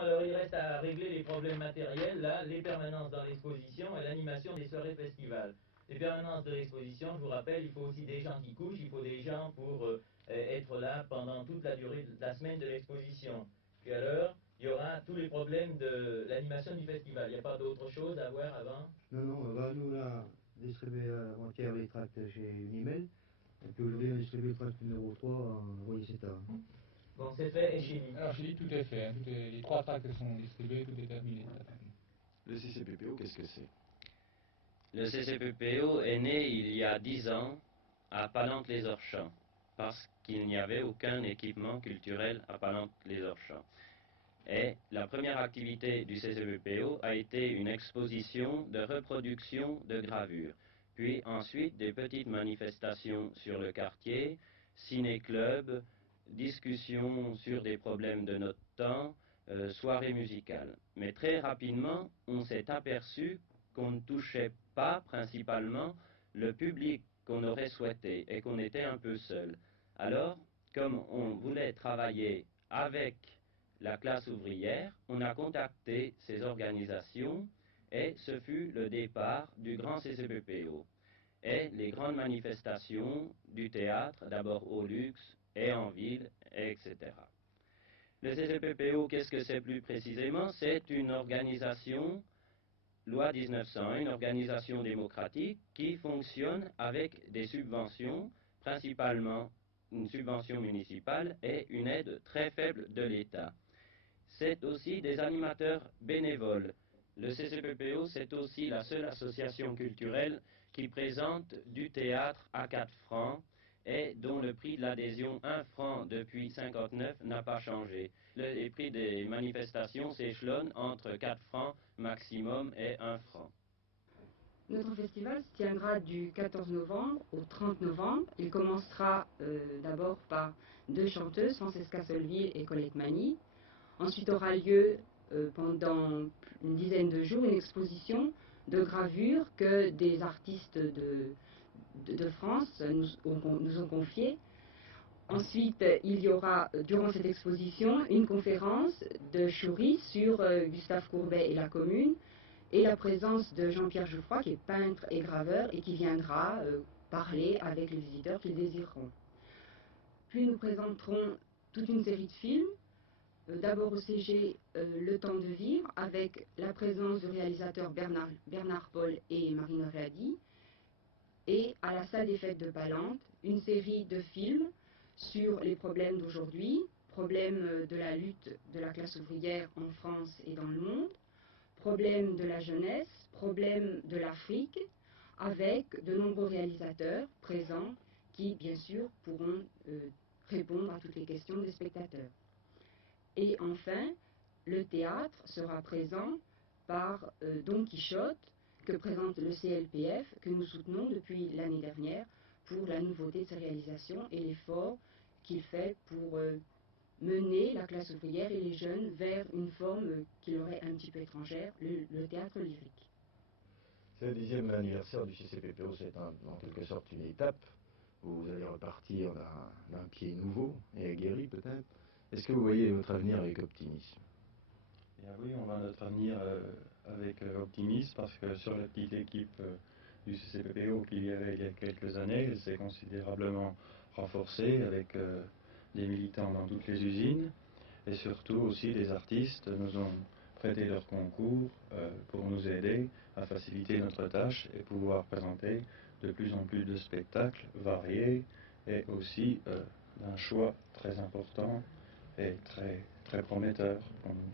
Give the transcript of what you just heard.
Alors il reste à régler les problèmes matériels, là, les permanences dans l'exposition et l'animation des soirées festivals. Les permanences de l'exposition, je vous rappelle, il faut aussi des gens qui couchent, il faut des gens pour être là pendant toute la durée de la semaine de l'exposition. Puis alors, il y aura tous les problèmes de l'animation du festival. Il n'y a pas d'autre chose à voir avant? Non, non, bah, nous, on a distribué avant-hier les tracts chez Unimel. Et puis aujourd'hui, on a distribué le tract numéro 3 en Royer Ceta. Bon, c'est fait et fini. Alors j'ai dit tout est fait, hein, les 3 tracts sont distribués, tout est terminé. Le CCPPO, qu'est-ce que c'est? Le CCPPO est né il y a 10 ans à Palente-les-Orchamps, parce qu'il n'y avait aucun équipement culturel à Palente-les-Orchamps. Et la première activité du CCPPO a été une exposition de reproduction de gravures, puis ensuite des petites manifestations sur le quartier, ciné-club, discussions sur des problèmes de notre temps, soirées musicales. Mais très rapidement, on s'est aperçu qu'on ne touchait pas principalement le public qu'on aurait souhaité et qu'on était un peu seul. Alors, comme on voulait travailler avec la classe ouvrière, on a contacté ces organisations et ce fut le départ du grand CCPPO et les grandes manifestations du théâtre, d'abord au luxe et en ville, etc. Le CCPPO, qu'est-ce que c'est plus précisément? C'est une organisation, loi 1901, une organisation démocratique qui fonctionne avec des subventions, principalement une subvention municipale et une aide très faible de l'État. C'est aussi des animateurs bénévoles. Le CCPPO, c'est aussi la seule association culturelle qui présente du théâtre à 4 francs et dont le prix de l'adhésion 1 franc depuis 1959 n'a pas changé. Les prix des manifestations s'échelonnent entre 4 francs maximum et 1 franc. Notre festival se tiendra du 14 novembre au 30 novembre. Il commencera d'abord par 2 chanteuses, Francesca Solville et Colette Mani. Ensuite aura lieu pendant une dizaine de jours une exposition de gravures que des artistes de France nous ont confiées. Ensuite, il y aura durant cette exposition une conférence de Choury sur Gustave Courbet et la Commune et la présence de Jean-Pierre Geoffroy qui est peintre et graveur et qui viendra parler avec les visiteurs qui le désireront. Puis nous présenterons toute une série de films. D'abord au CG Le Temps de Vivre, avec la présence du réalisateur Bernard Paul et Marine Vladi, et à la salle des fêtes de Palente, une série de films sur les problèmes d'aujourd'hui, problèmes de la lutte de la classe ouvrière en France et dans le monde, problèmes de la jeunesse, problèmes de l'Afrique, avec de nombreux réalisateurs présents qui, bien sûr, pourront répondre à toutes les questions des spectateurs. Et enfin, le théâtre sera présent par Don Quichotte, que présente le CLPF, que nous soutenons depuis l'année dernière pour la nouveauté de sa réalisation et l'effort qu'il fait pour mener la classe ouvrière et les jeunes vers une forme qui leur est un petit peu étrangère, le théâtre lyrique. C'est le 10e anniversaire du CCPPO, c'est en quelque sorte une étape où vous allez repartir d'un pied nouveau et aguerri peut-être. Est-ce que vous voyez votre avenir avec optimisme? Oui, on voit notre avenir avec optimisme parce que sur la petite équipe du CCPPO qu'il y avait il y a quelques années, elle s'est considérablement renforcée avec des militants dans toutes les usines et surtout aussi des artistes nous ont prêté leur concours pour nous aider à faciliter notre tâche et pouvoir présenter de plus en plus de spectacles variés et aussi d'un choix très important et très prometteur pour nous.